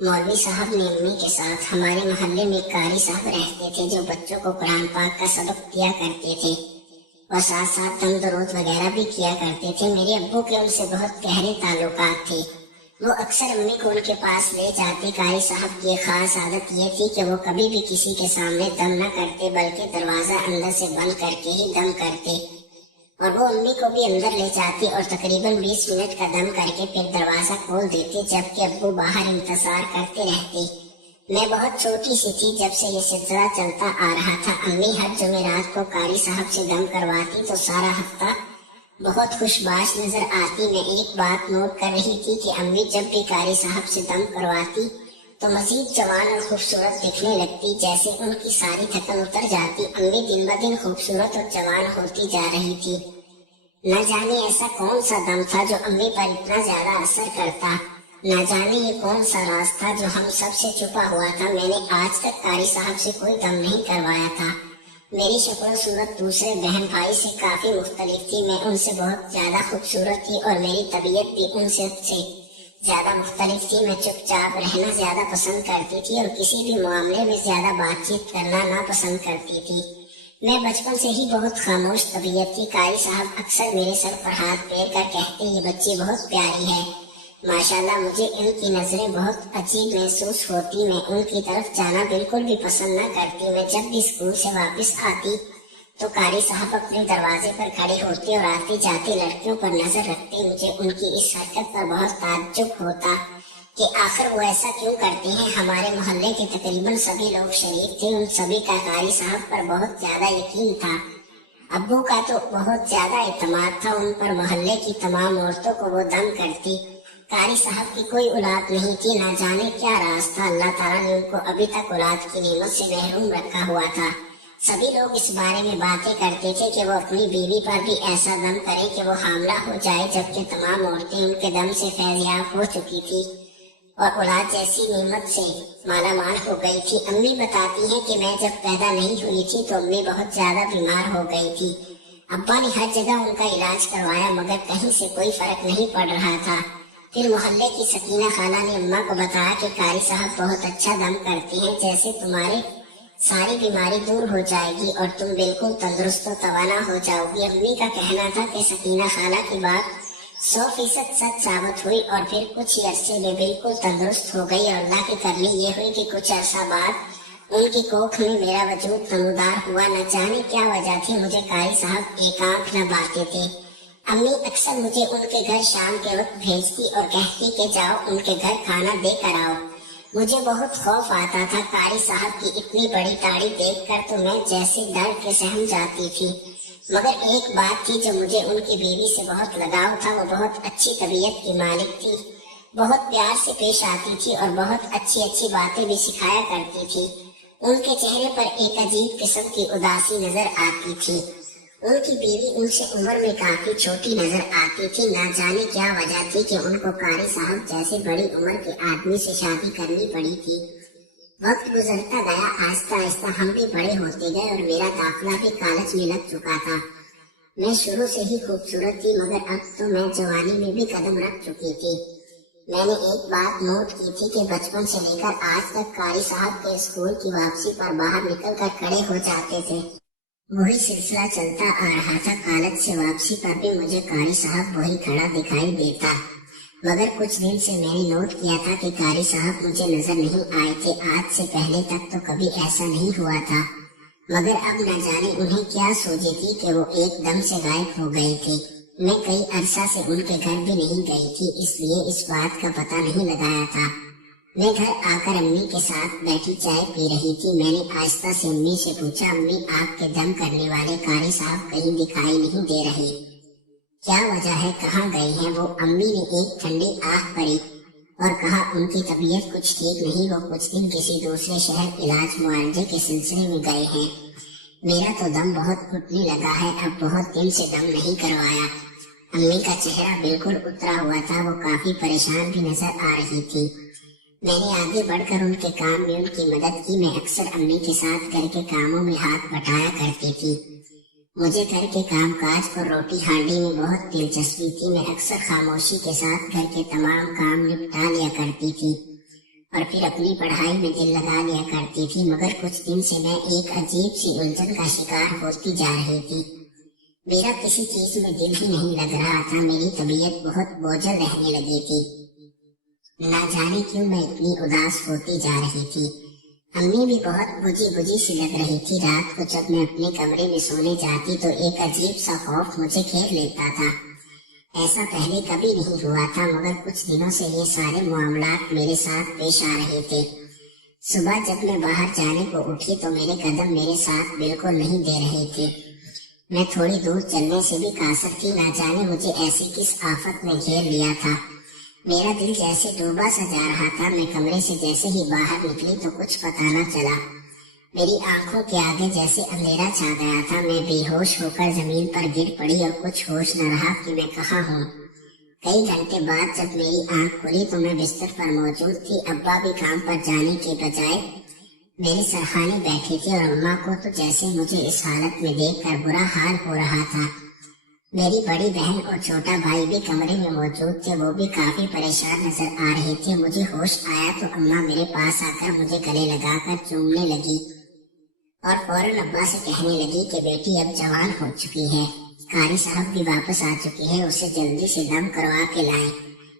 मौलवी साहब ने अम्मी के साथ हमारे मोहल्ले में कारी साहब रहते थे जो बच्चों को कुरान पाक का सबक दिया करते थे और साथ साथ दम दरूद वगैरह भी किया करते थे। मेरे अब्बू के उनसे बहुत गहरे ताल्लुकात थे। वो अक्सर अम्मी को उनके पास ले जाते। कारी साहब की एक खास आदत ये थी कि वो कभी भी किसी के सामने दम न करते बल्कि दरवाजा अंदर से बंद करके ही दम करते और वो अम्मी को भी अंदर ले जाती और तकरीबन 20 मिनट का दम करके फिर दरवाजा खोल देते जबकि अब्बू बाहर इंतजार करते रहते। मैं बहुत छोटी सी थी जब से ये सिलसिला चलता आ रहा था। अम्मी हर जुमेरात को कारी साहब से दम करवाती तो सारा हफ्ता बहुत खुशबाश नजर आती। मैं एक बात नोट कर रही थी कि अम्मी जब भी कारी साहब से दम करवाती तो मजीद जवान और खूबसूरत दिखने लगती। जैसे उनकी सारी थकन उतर जाती। अम्मी दिन ब दिन खूबसूरत और जवान होती जा रही थी। न जाने ऐसा कौन सा दम था जो अम्मी पर इतना ज्यादा असर करता। न जाने ये कौन सा राज था जो हम सब से छुपा हुआ था। मैंने आज तक कारी साहब से कोई दम नहीं करवाया था। मेरी शक्ल सूरत दूसरे बहन भाई से काफी मुख्तलिफ थी। मैं उनसे बहुत ज्यादा खूबसूरत थी और मेरी तबीयत भी उनसे ज्यादा मुख्तलिफ थी। मैं चुपचाप रहना ज्यादा पसंद करती थी और किसी भी मामले में ज्यादा बातचीत करना नापसंद करती थी। मैं बचपन से ही बहुत खामोश तबीयत की। कारी साहब अक्सर मेरे सर पर हाथ फेर कर कहते ये बच्ची बहुत प्यारी है माशाल्लाह। मुझे इनकी नजरें बहुत अजीब महसूस होती। मैं उनकी तरफ जाना बिल्कुल भी पसंद न करती। मैं जब भी स्कूल से वापस आती तो कारी साहब अपने दरवाजे पर खड़े होते और आते जाते लड़कियों पर नजर रखते। मुझे उनकी इस हरकत पर बहुत ताज्जुब होता कि आखिर वो ऐसा क्यों करते हैं। हमारे मोहल्ले के तकरीबन सभी लोग शरीफ थे। उन सभी का कारी साहब पर बहुत ज्यादा यकीन था। अब्बू का तो बहुत ज्यादा एतमाद था उन पर। मोहल्ले की तमाम औरतों को वो दम करती। कारी साहब की कोई औलाद नहीं थी। ना जाने क्या राज था। अल्लाह ताला ने उनको अभी तक औलाद की नेमत से महरूम रखा हुआ था। सभी लोग इस बारे में बातें करते थे कि वो अपनी बीवी पर भी ऐसा दम करे कि वो हामला हो जाए, जबकि तमाम औरतें उनके दम से फैज़याब हो चुकी थी और औलाद जैसी नेमत से मालामाल हो गई थी। अम्मी बताती हैं कि मैं जब पैदा नहीं हुई थी तो अम्मी बहुत ज्यादा बीमार हो गई थी। अब्बा ने हर जगह उनका इलाज करवाया मगर कहीं से कोई फर्क नहीं पड़ रहा था। फिर मोहल्ले की सकीना खाला ने अम्मा को बताया कि कारी साहब बहुत अच्छा दम करते हैं, जैसे तुम्हारे सारी बीमारी दूर हो जाएगी और तुम बिल्कुल तंदुरुस्त और तवाना हो जाओगी। अम्मी का कहना था कि सकीना खाला की बात 100% सच साबित हुई और फिर कुछ ही अरसे में बिल्कुल तंदुरुस्त हो गई। और अल्लाह की करनी ये हुई कि कुछ अरसा बाद उनकी कोख में मेरा वजूद नमूदार हुआ। न जाने क्या वजह थी, मुझे कारी साहब एक आंख न बांटते थे। अम्मी अक्सर मुझे उनके घर शाम के वक्त भेजती और कहती कि जाओ उनके घर खाना दे कर आओ। मुझे बहुत खौफ आता था। कारी साहब की इतनी बड़ी दाढ़ी देखकर तो मैं जैसे डर के सहम जाती थी। मगर एक बात थी जो मुझे उनकी बीवी से बहुत लगाव था। वो बहुत अच्छी तबीयत की मालिक थी, बहुत प्यार से पेश आती थी और बहुत अच्छी अच्छी बातें भी सिखाया करती थी। उनके चेहरे पर एक अजीब किस्म की उदासी नजर आती थी। उनकी बीवी उनसे उम्र में काफी छोटी नजर आती थी। ना जाने क्या वजह थी कि उनको कारी साहब जैसे बड़ी उम्र के आदमी से शादी करनी पड़ी थी। वक्त गुजरता गया, आहिस्ता आहिस्ता हम भी बड़े होते गए और मेरा दाखिला भी कॉलेज में लग चुका था। मैं शुरू से ही खूबसूरत थी मगर अब तो मैं जवानी में भी कदम रख चुकी थी। मैंने एक बात नोट की थी कि बचपन से लेकर आज तक कारी साहब के स्कूल की वापसी पर बाहर निकल कर खड़े हो जाते थे। वही सिलसिला चलता आ रहा था। कॉलेज से वापसी पर भी मुझे कारी साहब वही खड़ा दिखाई देता। मगर कुछ दिन से मैंने नोट किया था कि कारी साहब मुझे नजर नहीं आए थे। आज से पहले तक तो कभी ऐसा नहीं हुआ था। मगर अब न जाने उन्हें क्या सोची थी कि वो एकदम से गायब हो गए थे। मैं कई अरसा से उनके घर भी नहीं गई थी, इसलिए इस बात का पता नहीं लगाया था। मैं घर आकर अम्मी के साथ बैठी चाय पी रही थी। मैंने आहिस्ता से अम्मी से पूछा, अम्मी आपके दम करने वाले कारी साहब कहीं दिखाई नहीं दे रहे, क्या वजह है, कहाँ गए हैं वो? अम्मी ने एक ठंडी आह भरी और कहा उनकी तबीयत कुछ ठीक नहीं, वो कुछ दिन किसी दूसरे शहर इलाज मुआवजे के सिलसिले में गए हैं। मेरा तो दम बहुत घुटने लगा है, अब बहुत दिन से दम नहीं करवाया। अम्मी का चेहरा बिल्कुल उतरा हुआ था, वो काफी परेशान भी नजर आ रही थी। मैंने आगे बढ़कर उनके काम में उनकी मदद की। मैं अक्सर अम्मी के साथ घर के कामों में हाथ बटाया करती थी। मुझे घर के काम काज और रोटी हांडी में बहुत दिलचस्पी थी। मैं अक्सर खामोशी के साथ घर के तमाम काम निपटा लिया करती थी اور پھر اپنی پڑھائی میں دل لگا لیا کرتی تھی، مگر کچھ دن سے میں ایک عجیب سی الجھن کا شکار ہوتی جا رہی تھی۔ میرا کسی چیز میں دل ہی نہیں لگ رہا تھا، میری طبیعت بہت بوجھل رہنے لگی تھی، نہ جانے کیوں میں اتنی اداس ہوتی جا رہی تھی۔ امی بھی بہت بجھی بجھی سی لگ رہی تھی۔ رات کو جب میں اپنے کمرے میں سونے جاتی تو ایک عجیب سا خوف مجھے گھیر لیتا تھا۔ ایسا پہلے کبھی نہیں ہوا تھا، مگر کچھ دنوں سے یہ سارے معاملات میرے ساتھ پیش آ رہے تھے۔ صبح جب میں باہر جانے کو اٹھی تو میرے قدم میرے ساتھ بالکل نہیں دے رہے تھے۔ میں تھوڑی دور چلنے سے بھی قاصر تھی، نہ جانے مجھے ایسی کس آفت نے گھیر لیا تھا۔ میرا دل جیسے ڈوبا سا جا رہا تھا۔ میں کمرے سے جیسے ہی باہر نکلی تو کچھ پتہ نہ چلا، میری آنکھوں کے آگے جیسے اندھیرا چھا گیا تھا۔ میں بے ہوش ہو کر زمین پر گر پڑی اور کچھ ہوش نہ رہا کہ میں کہاں ہوں۔ کئی گھنٹے بعد جب میری آنکھ کھلی تو میں بستر پر موجود تھی۔ ابا بھی کام پر جانے کے بجائے میرے سرخانے بیٹھے تھے، اور اماں کو تو جیسے مجھے اس حالت میں دیکھ کر برا حال ہو رہا تھا۔ میری بڑی بہن اور چھوٹا بھائی بھی کمرے میں موجود تھے، وہ بھی کافی پریشان نظر آ رہے تھے۔ مجھے ہوش آیا تو اماں میرے پاس آ کر مجھے گلے لگا کر چومنے لگی اور فوراً ابا سے کہنے لگی کہ بیٹی اب جوان ہو چکی ہے، قاری صاحب بھی واپس آ چکی ہے، اسے جلدی سے دم کروا کے لائیں،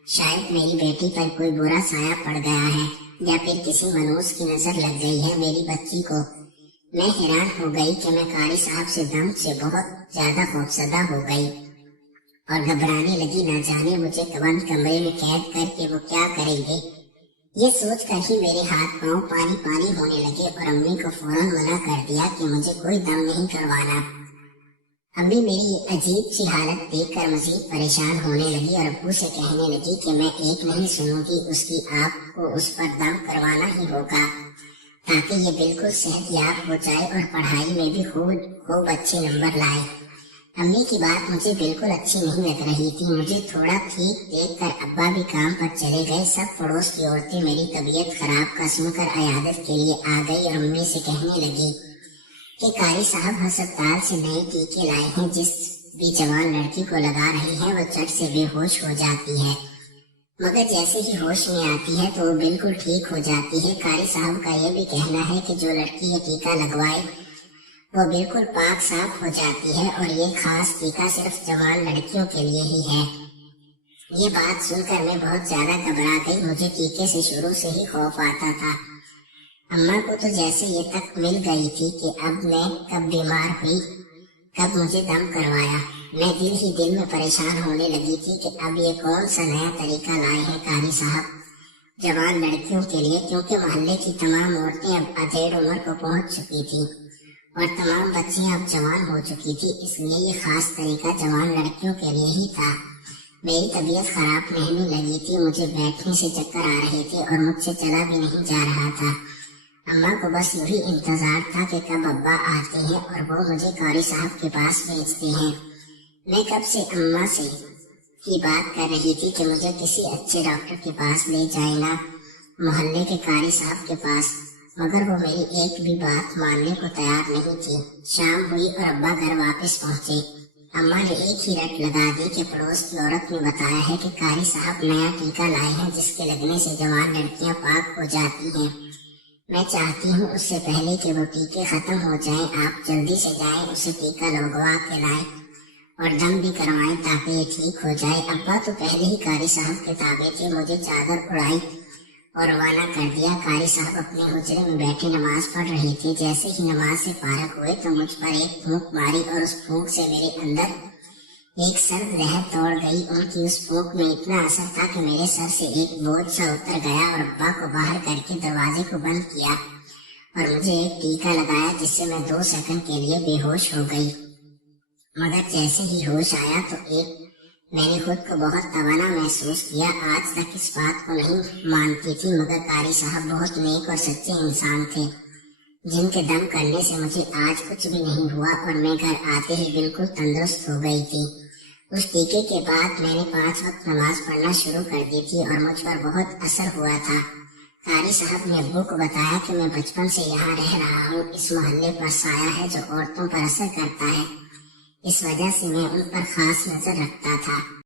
شاید میری بیٹی پر کوئی برا سایہ پڑ گیا ہے یا پھر کسی منحوس کی نظر لگ گئی ہے میری بچی کو۔ میں حیران ہو گئی کہ میں قاری صاحب سے دم سے بہت زیادہ خوفزدہ ہو گئی اور گھبرانے لگی، نہ جانے مجھے بند کمرے میں قید کر کے وہ کیا کریں گے۔ یہ سوچ کر ہی میرے ہاتھ پاؤں پانی پانی ہونے لگے اور امی کو فوراً منع کر دیا کہ مجھے کوئی دم نہیں کروانا۔ امی میری عجیب سی حالت دیکھ کر مزید پریشان ہونے لگی اور ابو سے کہنے لگی کہ میں ایک نہیں سنوں گی، اس کی آپ کو اس پر دم کروانا ہی ہوگا تاکہ یہ بالکل صحت یاب ہو جائے اور پڑھائی میں بھی خوب اچھے نمبر لائے۔ امی کی بات مجھے بالکل اچھی نہیں لگ رہی تھی۔ مجھے تھوڑا ٹھیک دیکھ کر ابا بھی کام پر چلے گئے۔ سب پڑوس کی عورتیں میری طبیعت خراب کا سن کر عیادت کے لیے آ گئی اور امی سے کہنے لگی کہ قاری صاحب ہسپتال سے نئے ٹیکے لائے ہیں، جس بھی جوان لڑکی کو لگا رہی ہیں وہ چٹ سے بے ہوش ہو جاتی ہے، مگر جیسے ہی ہوش میں آتی ہے تو وہ بالکل ٹھیک ہو جاتی ہے۔ قاری صاحب کا یہ بھی کہنا ہے کہ جو لڑکی یہ ٹیکہ لگوائے وہ بالکل پاک صاف ہو جاتی ہے اور یہ خاص ٹیکہ صرف جوان لڑکیوں کے لیے ہی ہے۔ یہ بات سن کر میں بہت زیادہ گھبرا گئی۔ مجھے ٹیکے سے شروع سے ہی خوف آتا تھا۔ اماں کو تو جیسے یہ تک مل گئی تھی کہ اب میں کب بیمار ہوئی، کب مجھے دم کروایا۔ میں دل ہی دل میں پریشان ہونے لگی تھی کہ اب یہ کون سا نیا طریقہ لائے ہیں قاری صاحب جوان لڑکیوں کے لیے، کیونکہ محلے کی تمام عورتیں اب ادھیڑ عمر کو پہنچ چکی تھی اور تمام بچیاں اب جوان ہو چکی تھی، اس لیے یہ خاص طریقہ جوان لڑکیوں کے لیے ہی تھا۔ میری طبیعت خراب رہنے لگی تھی، مجھے بیٹھنے سے چکر آ رہے تھے اور مجھ سے چلا بھی نہیں جا رہا تھا۔ اماں کو بس یہی انتظار تھا کہ کب ابا آتے ہیں اور وہ مجھے قاری صاحب کے پاس بھیجتے ہیں۔ میں کب سے اماں سے کی بات کر رہی تھی کہ مجھے کسی اچھے ڈاکٹر کے پاس لے جائے، نہ محلے کے قاری صاحب کے پاس، مگر وہ میری ایک بھی بات ماننے کو تیار نہیں تھی۔ شام ہوئی اور ابا گھر واپس پہنچے۔ اماں نے ایک ہی رٹ لگا دی کہ پڑوس کی عورت نے بتایا ہے کہ قاری صاحب نیا ٹیکہ لائے ہیں جس کے لگنے سے جوان لڑکیاں پاک ہو جاتی ہیں۔ میں چاہتی ہوں اس سے پہلے کہ وہ ٹیکے ختم ہو جائیں آپ جلدی سے جائیں، اسے ٹیکہ لگوا کے لائیں اور دم بھی کروائیں تاکہ یہ ٹھیک ہو جائے۔ ابا تو پہلے ہی قاری صاحب کے تابع تھے۔ مجھے چادر اڑائی اور روانہ کر دیا۔ قاری صاحب اپنے حجرے میں بیٹھے نماز پڑھ رہے تھے۔ جیسے ہی نماز سے فارغ ہوئے تو مجھ پر ایک پھونک ماری اور اس پھونک سے میرے اندر ایک سرد لہر دوڑ گئی۔ ان کی اس پھونک میں اتنا اثر تھا کہ میرے سر سے ایک بوجھ سا اتر گیا اور ابا کو باہر کر کے دروازے کو بند کیا اور مجھے ایک ٹیکہ لگایا جس سے میں 2 سیکنڈ کے لیے بے ہوش ہو گئی، مگر جیسے ہی ہوش آیا تو میں نے خود کو بہت توانا محسوس کیا۔ آج تک اس بات کو نہیں مانتی تھی، مگر قاری صاحب بہت نیک اور سچے انسان تھے جن کے دم کرنے سے مجھے آج کچھ بھی نہیں ہوا اور میں گھر آتے ہی بالکل تندرست ہو گئی تھی۔ اس ٹیکے کے بعد میں نے 5 وقت نماز پڑھنا شروع کر دی تھی اور مجھ پر بہت اثر ہوا تھا۔ قاری صاحب نے ابو کو بتایا کہ میں بچپن سے یہاں رہ رہا ہوں، اس محلے پر سایہ ہے جو عورتوں پر اثر کرتا ہے، اس وجہ سے میں ان پر خاص نظر رکھتا تھا۔